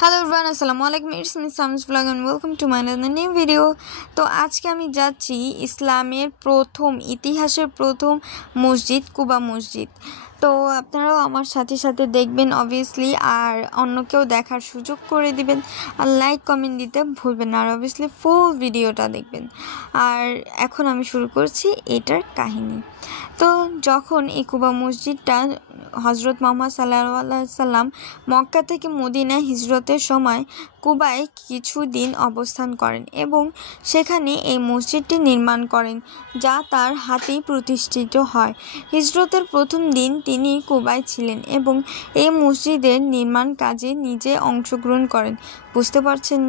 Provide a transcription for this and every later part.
Hello everyone, আসসালামু আলাইকুম। It's me Sam's blog and welcome to my another new video. তো আজকে আমি যাচ্ছি ইসলামের ইতিহাসের প্রথম মসজিদ, কুবা মসজিদ। তো আপনারাও আমার সাথে সাথে দেখবেন অবভিয়াসলি, আর অন্যকেও দেখার সুযোগ করে দিবেন, আর লাইক কমেন্ট দিতে ভুলবেন না, আর অবভিয়াসলি ফুল ভিডিওটা দেখবেন। আর এখন আমি শুরু করছি এটার কাহিনী। তো যখন এই কুবা মসজিদটা হজরত মুহাম্মদ সাল্লাল্লাহু আলাইহি সাল্লাম মক্কা থেকে মদিনায় হিজরতের সময় কুবায় কিছুদিন অবস্থান করেন এবং সেখানে এই মসজিদটি নির্মাণ করেন, যা তার হাতেই প্রতিষ্ঠিত হয়। হিজরতের প্রথম দিন তিনি কুবায় ছিলেন এবং এই মসজিদের নির্মাণ কাজে নিজে অংশগ্রহণ করেন। বুঝতে পারছেন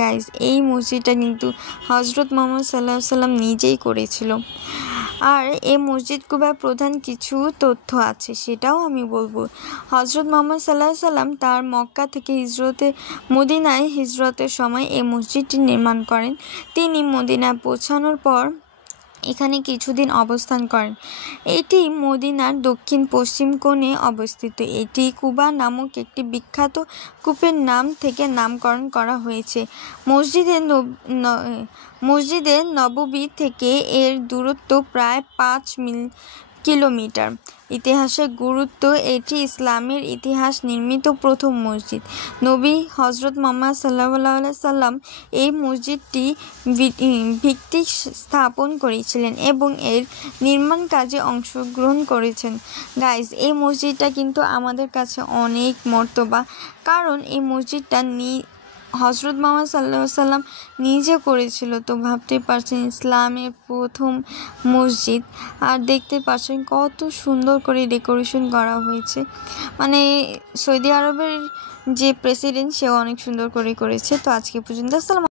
গাইজ, এই মসজিদটা কিন্তু হজরত মুহাম্মদ সাল্লাল্লাহু আলাইহি সাল্লাম নিজেই করেছিল। আর এই মসজিদ কুবার প্রধান কিছু তথ্য আছে, সেটাও আমি বলবো। হজরত মুহাম্মদ সাল্লাল্লাহু আলাইহি সাল্লাম তার মক্কা থেকে মদিনায় হিজরতের সময় এই মসজিদটি নির্মাণ করেন। তিনি মদিনায় পৌঁছানোর পর এখানে কিছুদিন অবস্থান করেন। এটি মদিনার দক্ষিণ পশ্চিম কোণে অবস্থিত। এটি কুবা নামক একটি বিখ্যাত কূপের নাম থেকে নামকরণ করা হয়েছে। মসজিদে নববী থেকে এর দূরত্ব প্রায় 5 কিলোমিটার। ইতিহাসের গুরুত্ব: এটি ইসলামের ইতিহাস নির্মিত প্রথম মসজিদ। নবী হজরত মুহাম্মদ সাল্লাল্লাহু আলাইহি সাল্লাম এই মসজিদটি ভিত্তি স্থাপন করেছিলেন এবং এর নির্মাণ কাজে অংশগ্রহণ করেছেন। গাইজ, এই মসজিদটা কিন্তু আমাদের কাছে অনেক মর্তবা, কারণ এই মসজিদটা হজরত মুহাম্মদ সাল্লাল্লাহু আলাইহি সাল্লাম নিজে করেছিল। তো ভাবতে পারছেন ইসলামের প্রথম মসজিদ, আর দেখতে পাচ্ছেন কত সুন্দর করে ডেকোরেশন করা হয়েছে। মানে সৌদি আরবের যে প্রেসিডেন্ট, সেও অনেক সুন্দর করে করেছে। তো আজকে পর্যন্ত, আসসালাম।